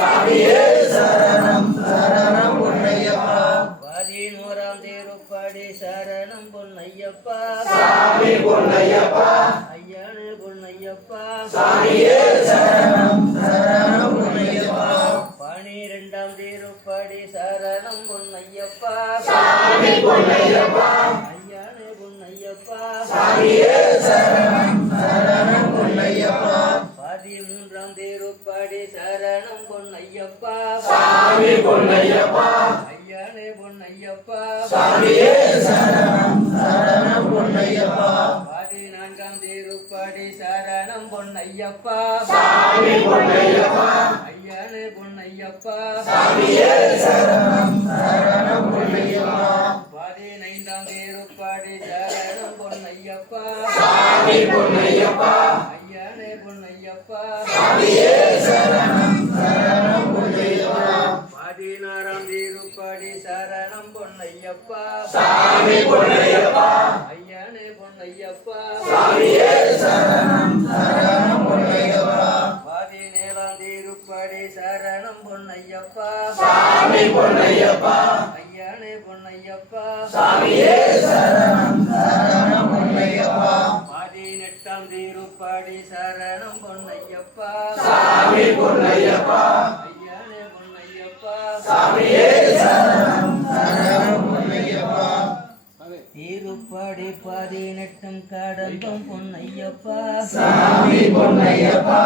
Sabiye saranam saranam பொன்னையப்பா ஐயனே பொன்னையப்பா சாமியே சரணம் சரணம் பொன்னையப்பா 12ஆம் திருப்படி சரணம் பொன்னையப்பா சாமி பொன்னையப்பா ஐயனே பொன்னையப்பா சாமியே சரணம் சரணம் பொன்னையப்பா 13ஆம் திருப்படி சரணம் பொன்னையப்பா சாமி பொன்னையப்பா ஐயனே பொன்னையப்பா சாமியே சரணம் சரணம் பொன்னையப்பா 14ஆம் திருப்படி சரணம் பொன்னையப்பா சாமி பொன்னையப்பா ஐயனே பொன்னையப்பா சாமியே சரணம் சரணம் பொன்னையப்பா 15ஆம் திருப்படி சரணம் பொன்னையப்பா சாமி பொன்னையப்பா ஐயனே பொன்னையப்பா சாமியே சரணம் சரணம் பொன்னையப்பா 16ஆம் திருப்படி சரணம் பொன்னையப்பா சாமி பொன்னையப்பா ஐயனே பொன்னையப்பா சாமியே சரணம் சரணம் பொன்னையப்பா 17ஆம் திருப்படி சரணம் பொன்னையப்பா சாமி பொன்னையப்பா ஐயனே பொன்னையப்பா சாமியே சரணம் சரணம் பொன்னையப்பா 18ஆம் திருப்படி சரணம் பொன்னையப்பா சாமி பொன்னையப்பா ஐயனே பொன்னையப்பா சாமியே சரணம் சரணம் பொன்னையப்பா திருப்படி 18 கடம்பம் பொன்னையப்பா சாமி பொன்னையப்பா